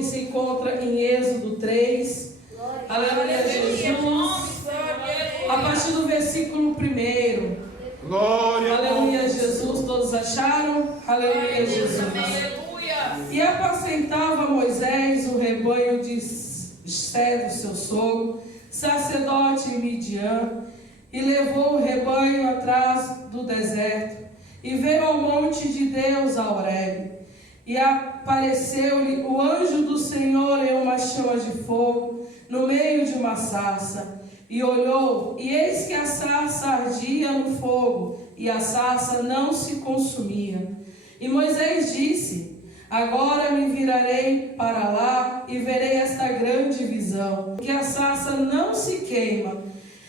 que se encontra em Êxodo 3. Aleluia, Jesus. A partir do versículo 1. Glória. Aleluia, Jesus. Todos acharam? Aleluia, Jesus. E apacentava Moisés o rebanho de Jetro, seu sogro, sacerdote em Midian, e levou o rebanho atrás do deserto, e veio ao monte de Deus, a Horebe. E apareceu-lhe o anjo do Senhor em uma chama de fogo, no meio de uma sarça. E olhou, e eis que a sarça ardia no fogo, e a sarça não se consumia. E Moisés disse: agora me virarei para lá, e verei esta grande visão, que a sarça não se queima.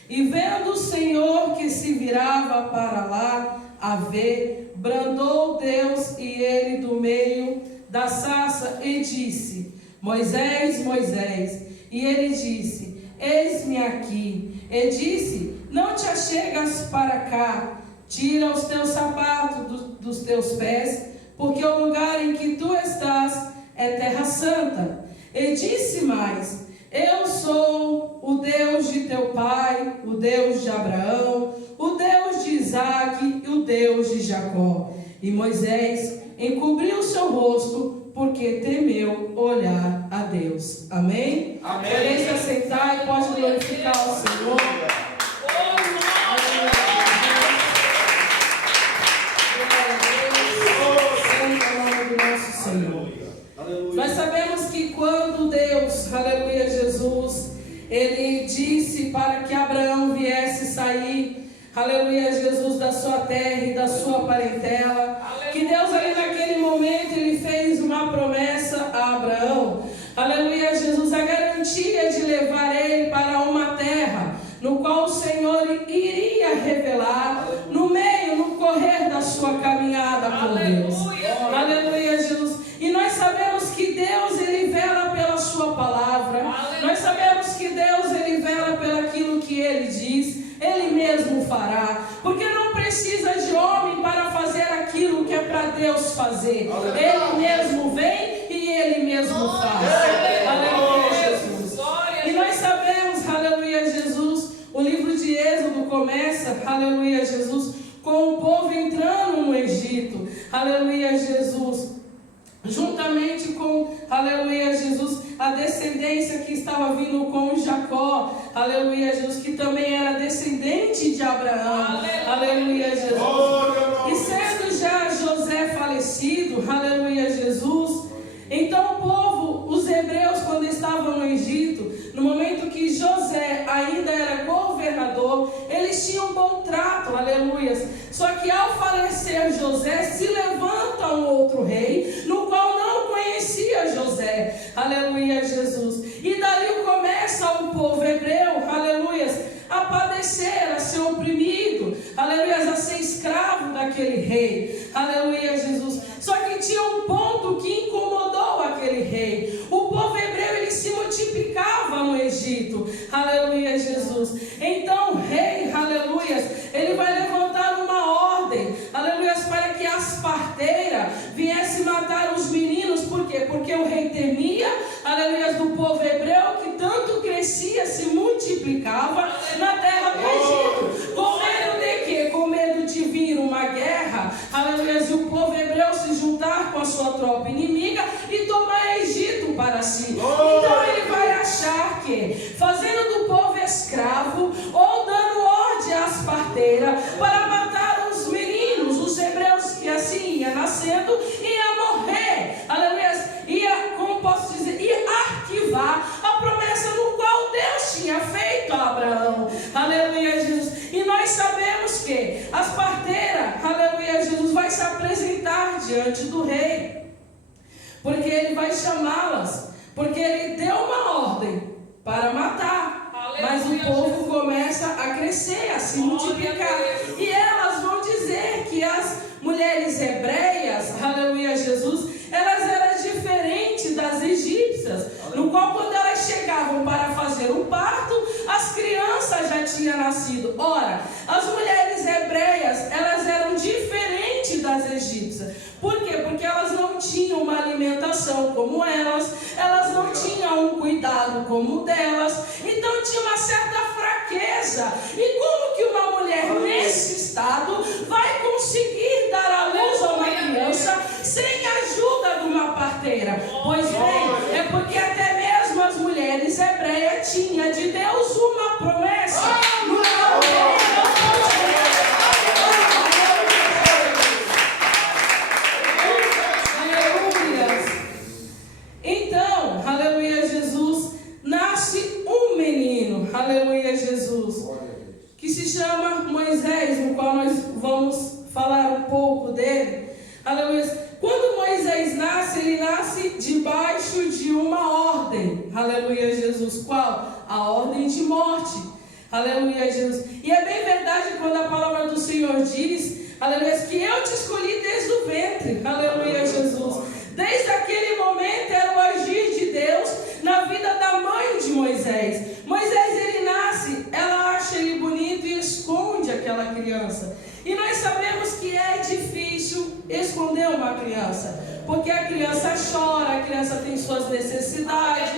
E vendo o Senhor que se virava para lá, a ver, brandou Deus e ele do meio da sarça, e disse: Moisés, Moisés. E ele disse: eis-me aqui. E disse: não te achegas para cá, tira os teus sapatos dos teus pés, porque o lugar em que tu estás é terra santa. E disse mais: eu sou o Deus de teu pai, o Deus de Abraão, o Deus de Isaque e o Deus de Jacó. E Moisés encobriu seu rosto, porque temeu olhar a Deus. Amém? Amém. Podeis assentar e pode glorificar o Senhor. Nós sabemos que quando Deus, aleluia, Jesus, Ele disse para que Abraão viesse sair, aleluia, Jesus, da sua terra e da sua parentela, que Deus ali naquele momento, Ele fez uma promessa a Abraão, aleluia, Jesus, a garantia de levar ele para uma terra, no qual o Senhor iria revelar, no meio, no correr da sua caminhada com Deus, aleluia, Jesus. E nós sabemos que Deus, Ele vela pela sua palavra. Nós sabemos que Deus, Ele vela pelo aquilo que Ele diz. Ele mesmo fará. Porque não precisa de homem para fazer aquilo que é para Deus fazer. Ele mesmo vem e Ele mesmo faz. Aleluia, Jesus. E nós sabemos, aleluia, Jesus, o livro de Êxodo começa, aleluia, Jesus, com o povo entrando no Egito. Aleluia, Jesus. Juntamente com, aleluia, Jesus, a descendência que estava vindo com Jacó, aleluia, Jesus, que também era descendente de Abraão, aleluia, Jesus. E sendo já José falecido, aleluia, Jesus, então o povo, os hebreus, quando estavam no Egito, no momento que José ainda era governador, eles tinham um bom trato, aleluia. Só que ao falecer José, se levanta um outro rei, no qual não conhecia José, aleluia, Jesus. E dali começa o povo hebreu, aleluia, a padecer, a ser oprimido, aleluia, a ser escravo daquele rei, aleluia, Jesus. Só que tinha um ponto que incomodou aquele rei. O povo hebreu, ele se multiplicava no Egito, aleluia, Jesus. Então o rei, aleluia, ele vai levantar uma ordem, aleluia, para que as parteiras viessem matar os meninos. Por quê? Porque o rei temia, aleluia, do povo hebreu, que tanto crescia, se multiplicava na terra do Egito. Com medo de quê? Com medo de vir uma guerra, aleluia, e o povo hebreu se juntar com a sua tropa inimiga e tomar Egito para si. Então ele vai achar que, fazendo do povo escravo, ou dando ordem às parteiras para matar os meninos, os hebreus que assim ia nascendo, ia morrer, aleluia, ia, como posso dizer, ia arquivar a promessa no qual Deus tinha feito a Abraão, aleluia, Jesus. E nós sabemos que as parteiras, aleluia, Jesus, vai se apresentar diante do rei, porque ele vai chamá-las, porque ele deu uma ordem para matar, mas o povo começa a crescer, a se multiplicar, e elas vão dizer que as mulheres hebreias, aleluia, Jesus, elas eram diferentes das egípcias, no qual quando elas chegavam para fazer o parto, as crianças já tinham nascido. Ora, as mulheres hebreias, elas eram diferentes das egípcias. Por quê? Porque elas não tinham uma alimentação como elas tinham um cuidado como o delas, então tinha uma certa fraqueza. E como que uma mulher nesse estado vai conseguir dar à luz a uma criança sem a ajuda de uma parteira? Pois bem, é porque até mesmo as mulheres hebreias tinham de Deus uma promessa. Então, aleluia Jesus, nasce um menino, aleluia Jesus, que se chama Moisés, no qual nós vamos falar um pouco dele. Aleluia. Quando Moisés nasce, ele nasce debaixo de uma ordem, aleluia Jesus. Qual? A ordem de morte, aleluia Jesus. E é bem verdade quando a palavra do Senhor diz, aleluia, que eu te escolhi desde o ventre, aleluia Jesus. Desde aquele momento era o agir de Deus na vida da mãe de Moisés. Moisés, ele nasce, ela acha ele bonito e esconde aquela criança. E nós sabemos que é difícil esconder uma criança, porque a criança chora, a criança tem suas necessidades.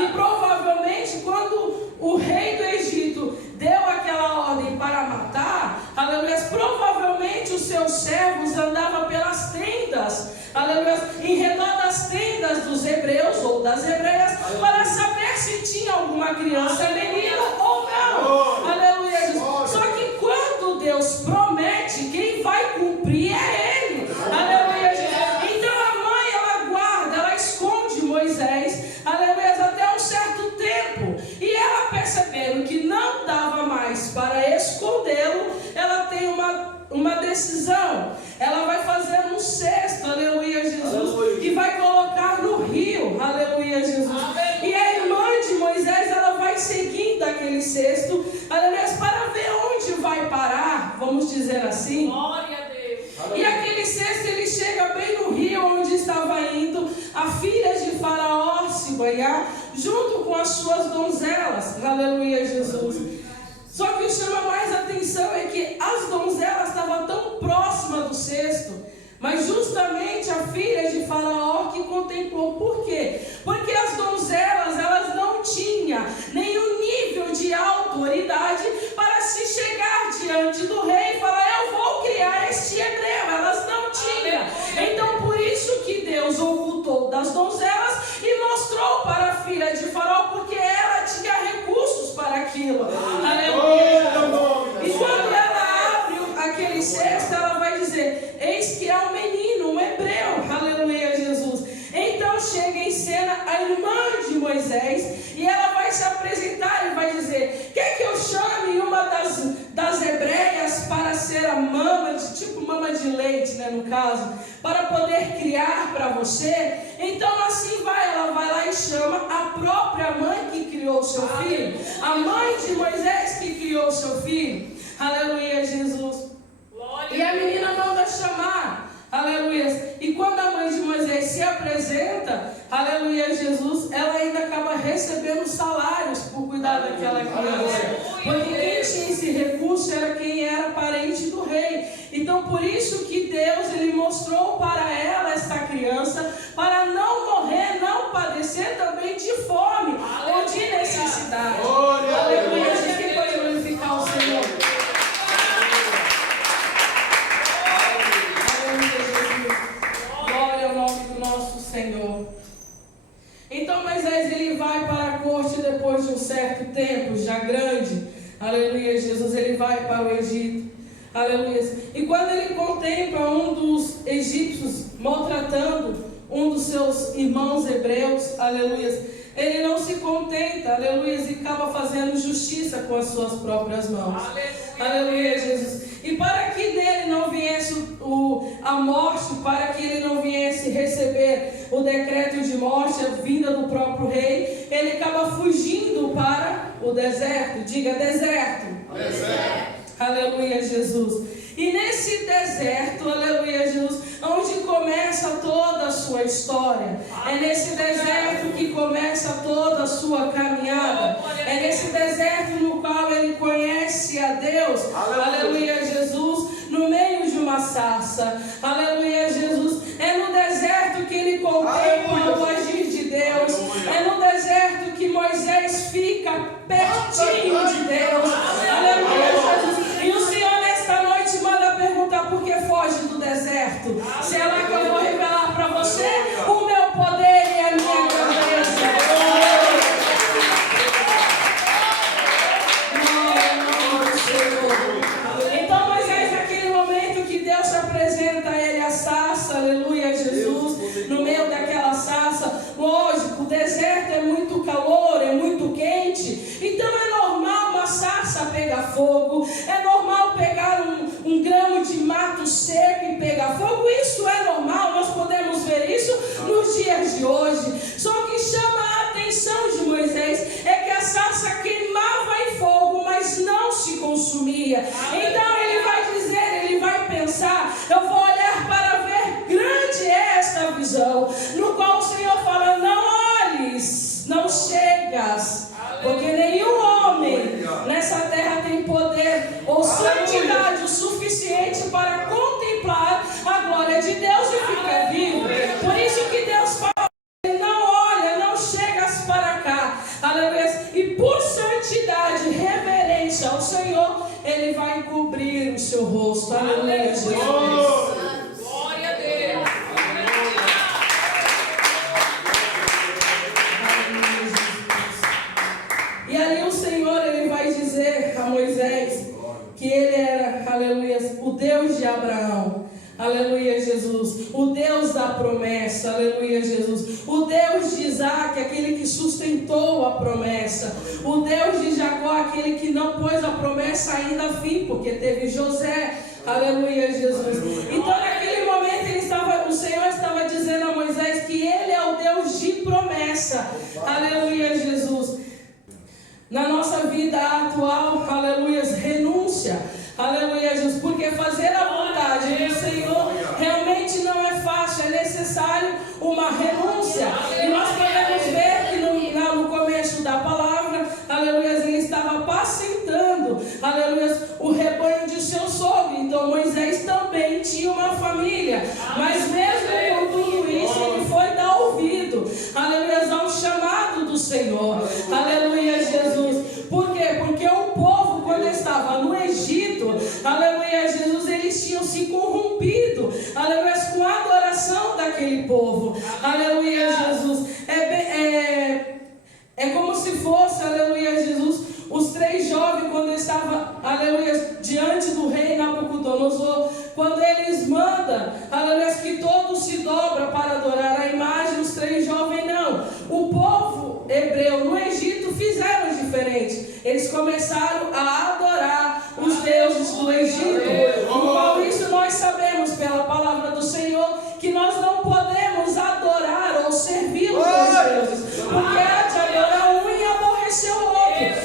E provavelmente quando o rei do Egito deu aquela ordem para matar, aleluia, provavelmente os seus servos andavam pelas tendas, aleluia, em redor das tendas dos hebreus ou das hebreias, para saber se tinha alguma criança menina ou não, aleluia. Só que quando Deus promete, quem vai cumprir é Ele, aleluia. Então a mãe, ela guarda, ela esconde Moisés, aleluia, até um certo tempo. E ela, percebendo que não dava mais para escondê-lo, ela tem uma decisão. Ela vai fazer um cesto, aleluia Jesus, aleluia, e vai colocar no rio, aleluia Jesus. Aleluia. E a irmã de Moisés, ela vai seguindo aquele cesto, aleluia, para ver onde vai parar, vamos dizer assim. Glória a Deus. E aquele cesto, ele chega bem no rio onde estava indo a filha de Faraó se banhar, junto com as suas donzelas, aleluia Jesus. Só que o que chama mais atenção é que as donzelas estavam tão próximas do cesto, mas justamente a filha de Faraó que contemplou. Por quê? Porque as donzelas, elas não tinham nenhum nível de autoridade para se chegar diante do rei e falar, eu vou criar este hebreu. Elas não tinham. Então por isso que Deus ocultou das donzelas e mostrou para a filha de Faraó, porque ela tinha recursos para aquilo. Aleluia. E quando ela abre aquele cesto, ela vai dizer, eis que é um menino, um hebreu, aleluia Jesus. Então chega em cena a irmã de Moisés e ela vai se apresentar e vai dizer, quer que eu chame uma das hebreias para ser a mama, tipo mama de leite, né, no caso, para poder criar para você? Então assim ela vai lá e chama a própria mãe que criou seu filho, a mãe de Moisés que criou seu filho, aleluia Jesus. E a menina manda chamar, aleluia. E quando a mãe de Moisés se apresenta, aleluia Jesus, ela ainda acaba recebendo salários por cuidar daquela criança. Porque quem tinha esse recurso era quem era parente do rei. Então por isso que Deus, ele mostrou para ela esta criança, para não morrer, não padecer também de fome ou de necessidade. Aleluia. A gente pode glorificar o Senhor. Senhor. Então Moisés, ele vai para a corte depois de um certo tempo, já grande, aleluia Jesus, ele vai para o Egito, aleluia. E quando ele contempla um dos egípcios maltratando um dos seus irmãos hebreus, aleluia, ele não se contenta, aleluia, e acaba fazendo justiça com as suas próprias mãos, aleluia Jesus. E para que dele não viesse a morte, para que ele não viesse receber o decreto de morte, a vinda do próprio rei, ele acaba fugindo para o deserto. Diga deserto. Deserto. Aleluia Jesus. E nesse deserto, aleluia Jesus, onde começa toda a sua história. É nesse deserto que começa toda a sua caminhada. É nesse deserto no qual ele conhece a Deus, aleluia Jesus, no meio de uma sarça, aleluia Jesus. É no deserto que ele contempla o agir de Deus. É no deserto deserto é muito calor, é muito quente. Então é normal uma sarça pegar fogo, é normal pegar um grão de mato seco e pegar fogo. Isso é normal, nós podemos ver isso nos dias de hoje. Só que chama a atenção de Moisés é que a sarça queimava em fogo, mas não se consumia. Então ele vai dizer, ele vai pensar, eu vou olhar para ver, grande é esta visão, no qual o Senhor fala, não olhes, não chegas, porque nenhum homem nessa terra tem poder ou santidade o suficiente para contemplar a glória de Deus e ficar vivo. Por isso que Deus fala, não olha, não chegas para cá, aleluia. E por santidade, reverência ao Senhor, Ele vai cobrir o seu rosto, aleluia, Jesus. Glória a Deus. E ali o Senhor, Ele vai dizer a Moisés que Ele era, aleluia, o Deus de Abraão, aleluia, Jesus, o Deus da promessa, aleluia, Jesus, o Deus de Isaac, aquele que sustentou a promessa, o Deus de Jacó, aquele que não pôs a promessa ainda a fim, porque teve José, aleluia, Jesus. Então naquele momento o Senhor estava dizendo a Moisés que Ele é o Deus de promessa, aleluia, Jesus. Na nossa vida atual, aleluia, renúncia, aleluia, Jesus, porque fazer a vontade do Senhor realmente não é fácil, é necessário uma renúncia. E nós podemos ver que no começo da palavra, aleluia, ele estava apacentando, aleluia, o rebanho de seu sogro. Então Moisés também tinha uma família, mas mesmo com tudo isso, ele foi dar ouvido, aleluia, ao chamado do Senhor, aleluia, Jesus. Por quê? Porque o povo, quando estava no Egito, aleluia, Jesus, eles tinham se corrompido, aleluia, com a adoração daquele povo, aleluia, Jesus. É como se fosse, aleluia, Jesus, os 3 jovens, quando estavam, aleluia, diante do rei Nabucodonosor, quando eles mandam, aleluia, que todos se dobram para adorar a imagem, os 3 jovens não. O povo hebreu no Egito fizeram diferente. Eles começaram a adorar os deuses do Egito. Por isso nós sabemos pela palavra do Senhor que nós não podemos adorar ou servir os dois deuses, porque há de adorar um e aborrecer o outro.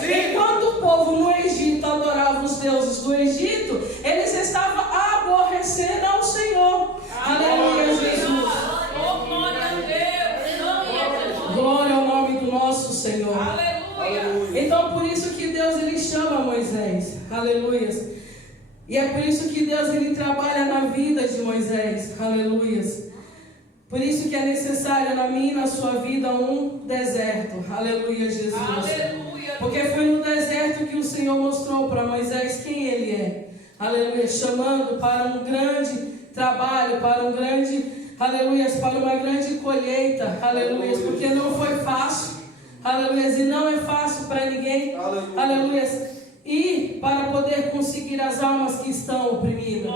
Enquanto o povo no Egito adorava os deuses do Egito, eles estavam aborrecendo ao Senhor. Aleluia, Jesus. Glória ao nome do nosso Senhor. Então por isso que Deus ele chama Moisés. Aleluia. E é por isso que Deus ele trabalha na vida de Moisés. Aleluia. Por isso que é necessário na minha e na sua vida um deserto. Aleluia, Jesus. Aleluia. Porque foi no deserto que o Senhor mostrou para Moisés quem ele é. Aleluia. Chamando para um grande trabalho, para um grande, aleluia, para uma grande colheita. Aleluia. Porque não foi fácil. Aleluia. E não é fácil para ninguém. Aleluia. E para poder conseguir as almas que estão oprimidas.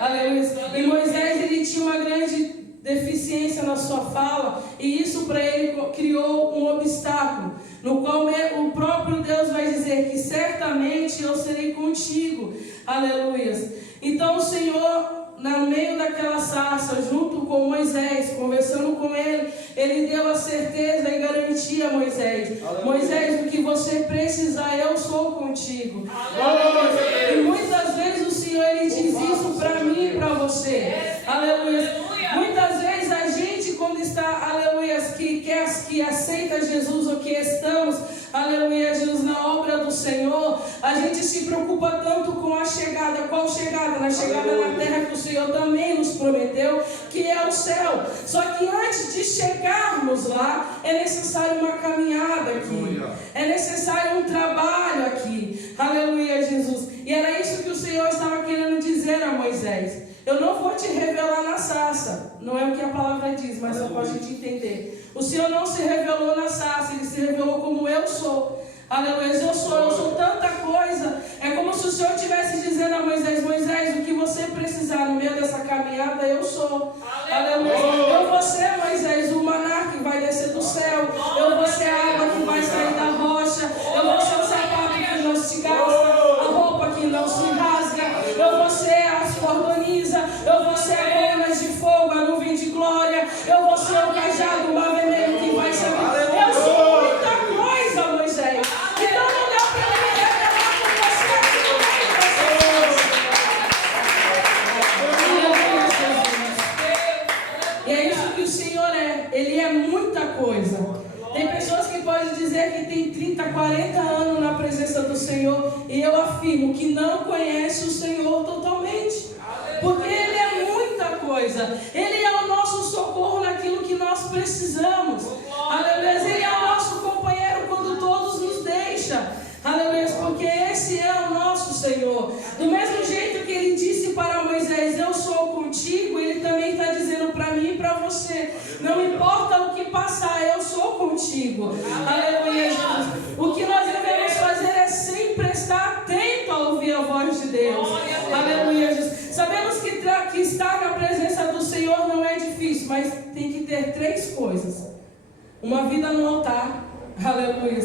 Aleluia. E Moisés ele tinha uma grande deficiência na sua fala, e isso para ele criou um obstáculo, no qual o próprio Deus vai dizer que certamente eu serei contigo. Aleluia. Então o Senhor, no meio daquela sarça, junto com Moisés, conversando com ele deu a certeza e garantia a Moisés. Aleluia. Moisés, o que você precisar, eu sou contigo. Aleluia. E muitas vezes o Senhor ele diz isso para mim e para você. Aleluia. Muitas vezes a gente, quando está, aleluia, que aceita Jesus, ou que estamos, aleluia, Jesus, na obra do Senhor, a gente se preocupa tanto com a chegada. Qual chegada? Na chegada na terra que o Senhor também nos prometeu, que é o céu. Só que antes de chegarmos lá, é necessário uma caminhada aqui, é necessário um trabalho aqui, aleluia, Jesus. E era isso que o Senhor estava querendo dizer a Moisés. Eu não vou te revelar na sarça. Não é o que a palavra diz, mas só para a gente entender. O Senhor não se revelou na sarça, Ele se revelou como eu sou. Aleluia, eu sou tanta coisa. É como se o Senhor estivesse dizendo a Moisés: Moisés, o que você precisar no meio dessa caminhada, eu sou. Aleluia. Eu vou ser, Moisés, o maná que vai descer do céu. Eu dizer que tem 30, 40 anos na presença do Senhor, e eu afirmo que não conhece o Senhor totalmente. Porque Ele é muita coisa. Ele é o nosso socorro naquilo que nós precisamos. Aleluia. Ele é o nosso companheiro quando todos nos deixam. Aleluia. Porque esse é o nosso Senhor. Do mesmo jeito que Ele disse para Moisés: eu sou contigo, Ele também está dizendo para mim e para você: não importa o que passar, eu sou contigo. Aleluia, Jesus. O que nós devemos fazer é sempre estar atento a ouvir a voz de Deus. Aleluia, Jesus. Sabemos que estar na presença do Senhor não é difícil, mas tem que ter 3 coisas: uma vida no altar, aleluia,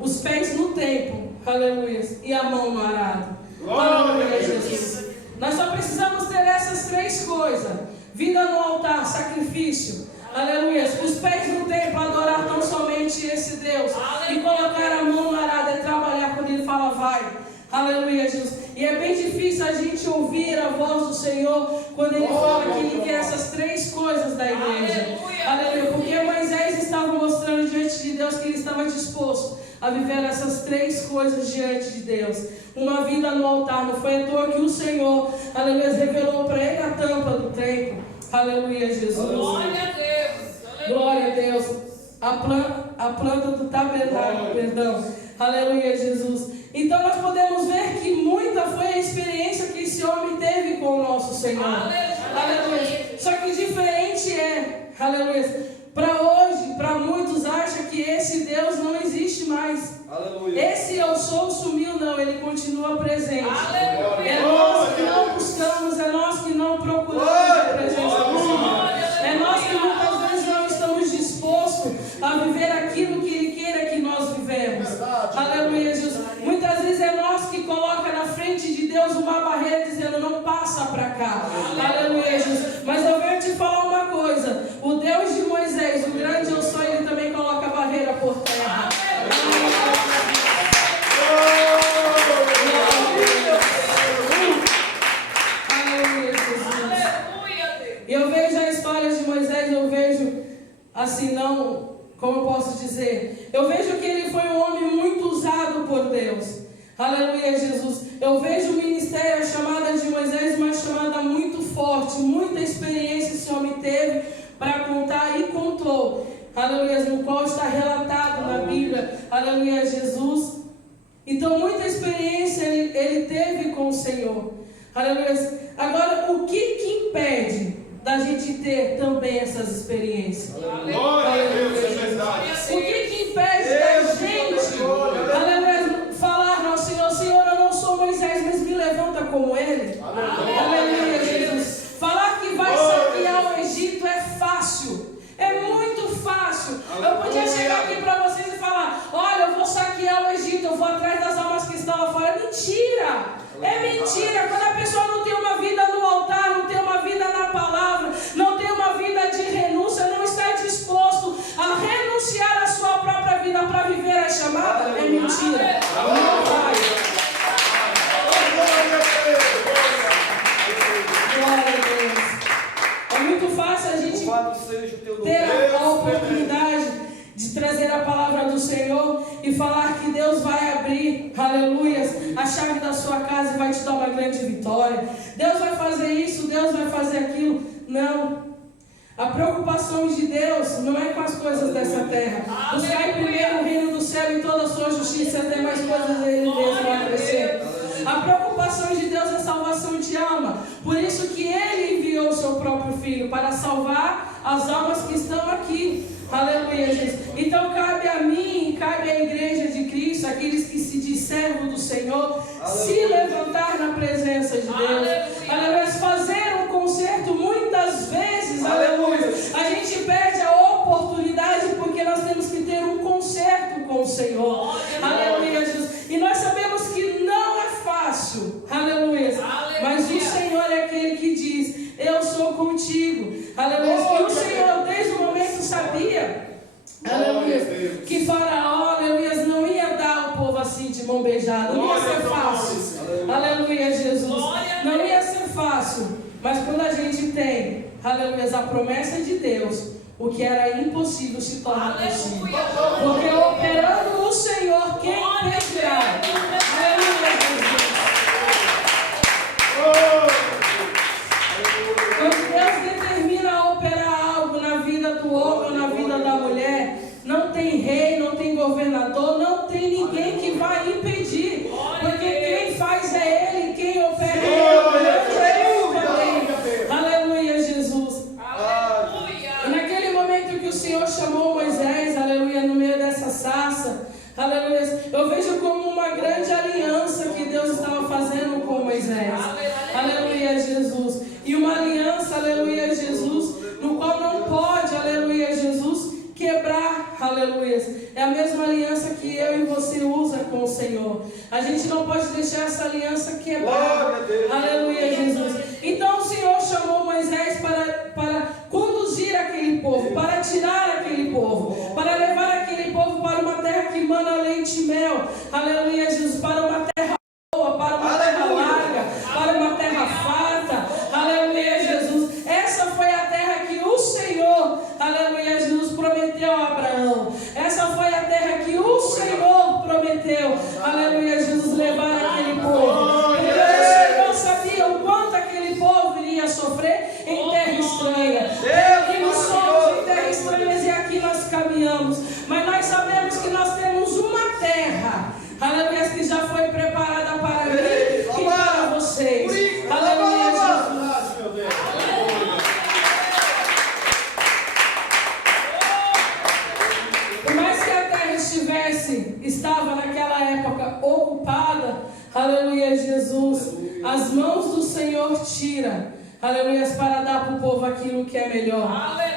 os pés no templo, aleluia, e a mão no arado. Aleluia, Jesus. Nós só precisamos ter essas 3 coisas: vida no altar, sacrifício, aleluia, os pés no templo, adorar tão somente esse Deus, e colocar a mão no arado, é trabalhar quando Ele fala vai. Aleluia, Jesus. E é bem difícil a gente ouvir a voz do Senhor quando Ele fala que Ele quer essas 3 coisas da igreja. Aleluia. Porque Moisés estava mostrando diante de Deus que ele estava disposto a viver essas 3 coisas diante de Deus. Uma vida no altar. Não foi à toa que o Senhor, aleluia, revelou para ele a tampa do templo. Aleluia, Jesus. Glória a Deus. Glória a Deus. A planta do tabernáculo, perdão. Aleluia, Jesus. Então nós podemos ver que muita foi a experiência que esse homem teve com o nosso Senhor. Aleluia. Só que diferente é, aleluia, para hoje, para muitos acham que esse Deus não existe mais. Aleluia. Esse eu sou sumiu, não, ele continua presente. Aleluia. É nós que não buscamos, é nós que não procuramos a presença do Senhor. É nós que muitas vezes não estamos dispostos a viver aquilo que Ele queira que nós vivemos. Aleluia, Jesus. Muitas vezes é nós que coloca na frente de Deus uma barreira dizendo: não passa para cá. Aleluia, Jesus. Mas eu venho te falar uma coisa: o Deus de Moisés, o grande eu sou, Ele também coloca a barreira por terra. Aleluia, Jesus. Eu vejo a história de Moisés, eu vejo assim, não, como eu posso dizer, eu vejo que ele foi um homem muito usado por Deus. Aleluia, Jesus. Eu vejo o ministério, a chamada de Moisés, uma chamada muito forte, muita experiência esse homem teve para contar e contou. Aleluia, no qual está relatado na Bíblia. Aleluia, Jesus. Então, muita experiência ele teve com o Senhor. Aleluia. Agora, o que impede da gente ter também essas experiências? Glória a Deus, é verdade. O que impede da gente, aleluia, falar ao Senhor: Senhor, eu não sou Moisés, mas me levanta como ele. Aleluia, Jesus. Falar que vai saquear o Egito é fácil, é muito fácil. Eu podia chegar aqui para vocês e falar: olha, eu vou saquear o Egito, eu vou atrás das almas que estão lá fora. É mentira. É mentira. Quando a pessoa não tem uma vida no altar, não tem uma vida na palavra, não tem uma vida de renúncia, não está disposto a renunciar à sua própria vida para viver a chamada, é mentira. Não vai. Glória a Deus. É muito fácil a gente ter a oportunidade de trazer a palavra do Senhor e falar que Deus vai abrir, aleluia, a chave da sua casa e vai te dar uma grande vitória. Deus vai fazer isso, Deus vai fazer aquilo. Não. A preocupação de Deus não é com as coisas dessa terra. Buscar primeiro o reino do céu e toda a sua justiça, até mais coisas Ele mesmo vai crescer. A preocupação de Deus é salvação de alma. Por isso que Ele enviou o seu próprio Filho para salvar as almas que estão aqui. Aleluia, Jesus. Então cabe a mim, cabe à igreja de Cristo, aqueles que se diz servo do Senhor, se levantar na presença de Deus. Aleluia. Fazer um concerto muitas vezes, aleluia, a gente perde a oportunidade porque nós temos que ter um concerto com o Senhor. Aleluia, Jesus. E nós sabemos que não é fácil, aleluia, mas o Senhor é aquele que diz: eu sou contigo. Aleluia. E o Senhor desde o momento sabia, aleluia, que Faraó, aleluia, não ia dar o povo assim de mão beijada. Não ia ser fácil. Aleluia, Jesus. Não ia ser fácil. Mas quando a gente tem, aleluia, a promessa de Deus, o que era impossível se torna possível. Porque operando tem rei, não tem governador, não tem ninguém que vai impedir. Porque quem faz é Ele, quem opera é Ele. Aleluia, Jesus. E naquele momento que o Senhor chamou Moisés, aleluia, no meio dessa sarça, aleluia, eu vejo como uma grande aliança que Deus estava fazendo com Moisés. Aleluia, Jesus. E uma aliança, aleluia, Jesus, no qual não pode, aleluia, Jesus, quebrar, aleluia. É a mesma aliança que eu e você usa com o Senhor. A gente não pode deixar essa aliança quebrar. Aleluia, Jesus. Então o Senhor chamou Moisés para conduzir aquele povo, para tirar aquele povo, para levar aquele povo para uma terra que mana leite e mel. Aleluia, Jesus, para uma terra boa, para uma terra larga, para uma terra farta. Aleluia, Jesus. Essa foi a terra que o Senhor, aleluia, Jesus, prometeu a Abraão. Essa foi a terra que o Senhor prometeu, aleluia, Jesus, levar aquele povo. Porque o Senhor sabia o quanto aquele povo iria sofrer em terra estranha. E nós somos em terra estranha e aqui nós caminhamos. Mas nós sabemos que nós temos uma terra, aleluia, que já foi preparada para mim e para vocês. Aleluia, Jesus. Por mais que a terra estava naquela época ocupada, aleluia, Jesus, as mãos do Senhor tira, aleluia, para dar para o povo aquilo que é melhor.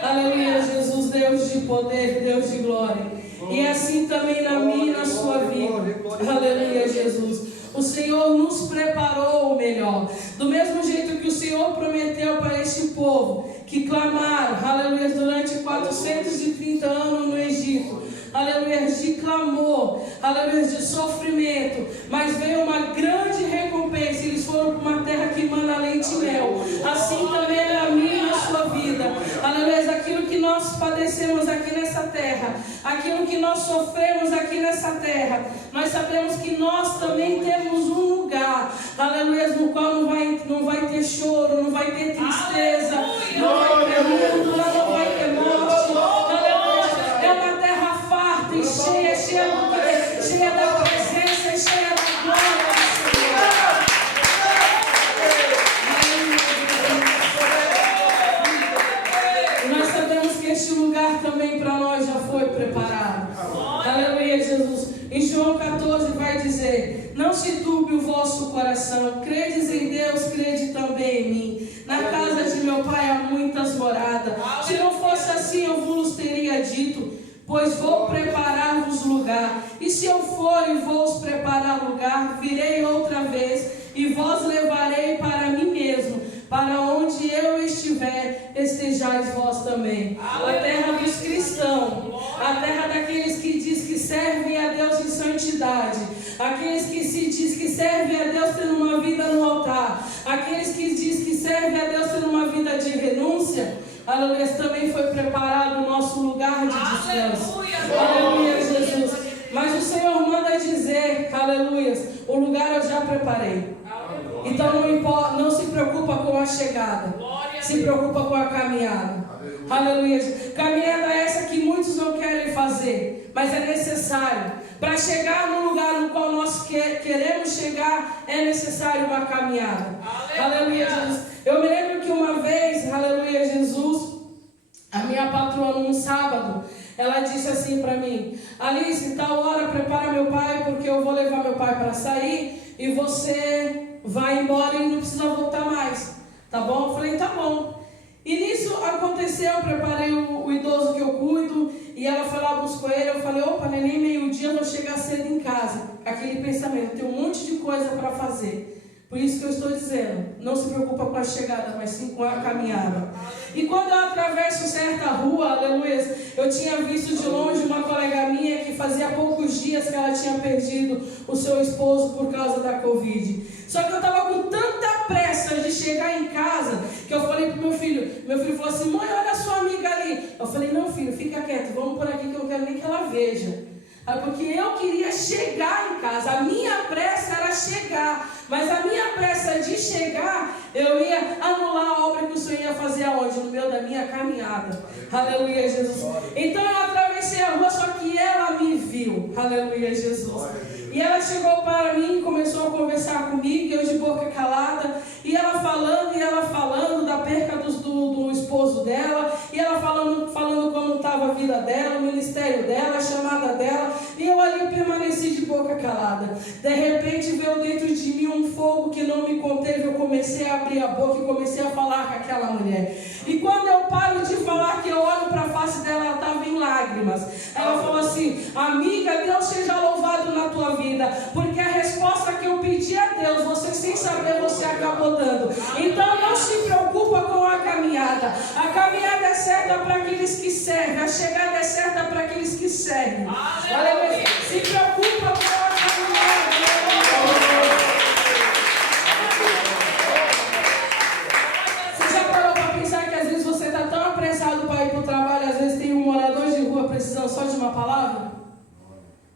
Aleluia, Jesus, Deus de poder, Deus de glória. E assim também na minha e na sua vida. Aleluia, Jesus. O Senhor nos preparou o melhor. Do mesmo jeito que o Senhor prometeu para este povo que clamaram, aleluia, durante 430 anos no Egito. Aleluia, de clamor, aleluia, de sofrimento, mas veio uma grande recompensa. Eles foram para uma terra que mana leite e mel. Assim também é na minha e na sua vida. Aleluia, aquilo que nós padecemos aqui nessa terra, aquilo que nós sofremos aqui nessa terra, nós sabemos que nós também temos um lugar, aleluia, no qual não vai ter choro, não vai ter tristeza, não vai ter luto, não vai ter morte. Aleluia, é uma terra farta e cheia da presença e cheia da glória do Senhor. E nós sabemos que este lugar também para nós já foi preparado. Aleluia, Jesus. Em João 14 vai dizer: não se turbe o vosso coração, credes em Deus, crede também em mim. Na casa de meu Pai há muitas moradas. Se não fosse assim, eu vos teria dito, pois vou preparar-vos lugar. E se eu for e vou preparar lugar, virei outra vez e vos levarei para mim mesmo, para onde eu estiver, estejais vós também. A terra dos cristãos, a terra daqueles que diz que servem a Deus em santidade, aqueles que se diz que servem a Deus tendo uma vida no altar, aqueles que diz que servem a Deus tendo uma vida de renúncia. Aleluia, também foi preparado o nosso lugar de descanso. Aleluia, Jesus. Mas o Senhor manda dizer, aleluia, o lugar eu já preparei. Então não importa, não se preocupa com a chegada, se preocupa com a caminhada. Aleluia. Caminhada essa que muitos não querem fazer, mas é necessário. Para chegar no lugar no qual nós queremos chegar, é necessário uma caminhada. Aleluia, Jesus. Eu me lembro que uma vez, aleluia, Jesus, a minha patroa num sábado, ela disse assim para mim: Alice, tal hora prepara meu pai, porque eu vou levar meu pai para sair e você vai embora e não precisa voltar mais, tá bom? Eu falei, tá bom. E nisso aconteceu, eu preparei o idoso que eu cuido, e ela foi lá, buscou ele, eu falei, opa, nem meio-dia eu vou chegar cedo em casa. Aquele pensamento, tem um monte de coisa para fazer. Por isso que eu estou dizendo, não se preocupa com a chegada, mas sim com a caminhada. E quando eu atravesso certa rua, aleluia, eu tinha visto de longe uma colega minha que fazia poucos dias que ela tinha perdido o seu esposo por causa da Covid. Só que eu estava com tanta pressa de chegar em casa, que eu falei para o meu filho falou assim, mãe, olha a sua amiga ali. Eu falei, não filho, fica quieto, vamos por aqui que eu não quero nem que ela veja. Porque eu queria chegar em casa, a minha pressa era chegar, mas a minha pressa de chegar, eu ia anular a obra que o Senhor ia fazer aonde? No meio da minha caminhada. Aleluia, Jesus. Então eu atravessei a rua, só que Aleluia, Jesus. E ela chegou para mim, começou a conversar comigo, eu de boca calada, e ela falando da perca do esposo dela, e ela falando como estava a vida dela, o ministério dela, a chamada dela, e eu ali permaneci de boca calada. De repente veio dentro de mim um fogo que não me conteve, eu comecei a abrir a boca e comecei a falar com aquela mulher. E quando eu paro de falar, que eu olho para a face dela, ela estava em lágrimas. Ela falou assim: amiga, Deus seja louvado na tua vida, porque a resposta que eu pedi a Deus, você sem saber, você acabou dando. Então não se preocupa com a caminhada. A caminhada é certa para aqueles que servem, a chegada é certa para aqueles que servem. Aleluia. Se preocupa com a caminhada. Você já parou para pensar que às vezes você está tão apressado para ir para o trabalho, às vezes tem um morador de rua precisando só de uma palavra?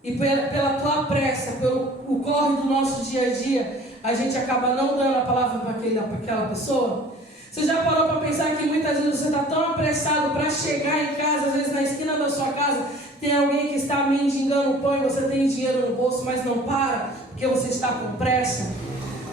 E pela tua pressa, pelo corre do nosso dia a dia, a gente acaba não dando a palavra para aquela pessoa? Você já parou para pensar que muitas vezes você está tão apressado para chegar em casa, às vezes na esquina da sua casa, tem alguém que está mendigando o pão e você tem dinheiro no bolso, mas não para, porque você está com pressa?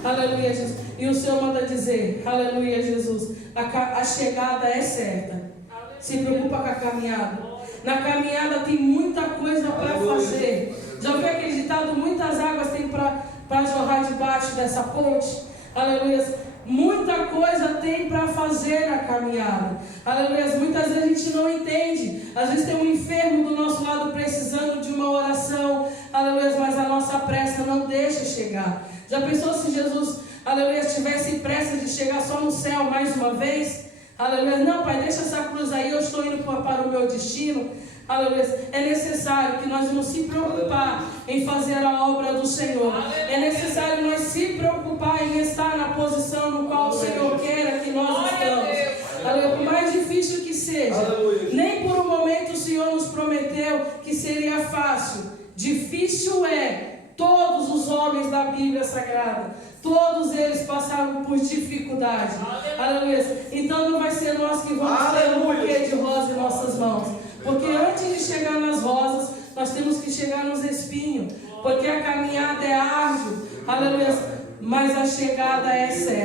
Aleluia, Jesus. E o Senhor manda dizer, aleluia, Jesus, a chegada é certa. Se preocupa com a caminhada. Na caminhada tem muita coisa para fazer. Já ouviu aquele ditado? Muitas águas tem para jorrar debaixo dessa ponte. Aleluia. Muita coisa tem para fazer na caminhada. Aleluia. Muitas vezes a gente não entende. Às vezes tem um enfermo do nosso lado precisando de uma oração. Aleluia. Mas a nossa pressa não deixa chegar. Já pensou se Jesus, aleluia, tivesse pressa de chegar só no céu mais uma vez? Aleluia. Não, Pai, deixa essa cruz aí, eu estou indo para o meu destino. Aleluia. É necessário que nós nos se preocupar em fazer a obra do Senhor. É necessário nós se preocupar em estar na posição no qual o Senhor quer que nós estamos. Aleluia. Por mais difícil que seja, nem por um momento o Senhor nos prometeu que seria fácil. Difícil é. Todos os homens da Bíblia Sagrada, todos eles passaram por dificuldade. Aleluia. Então não vai ser nós que vamos ter um buquê de rosa em nossas mãos. Porque antes de chegar nas rosas, nós temos que chegar nos espinhos. Porque a caminhada é árdua. Aleluia. Mas a chegada é certa.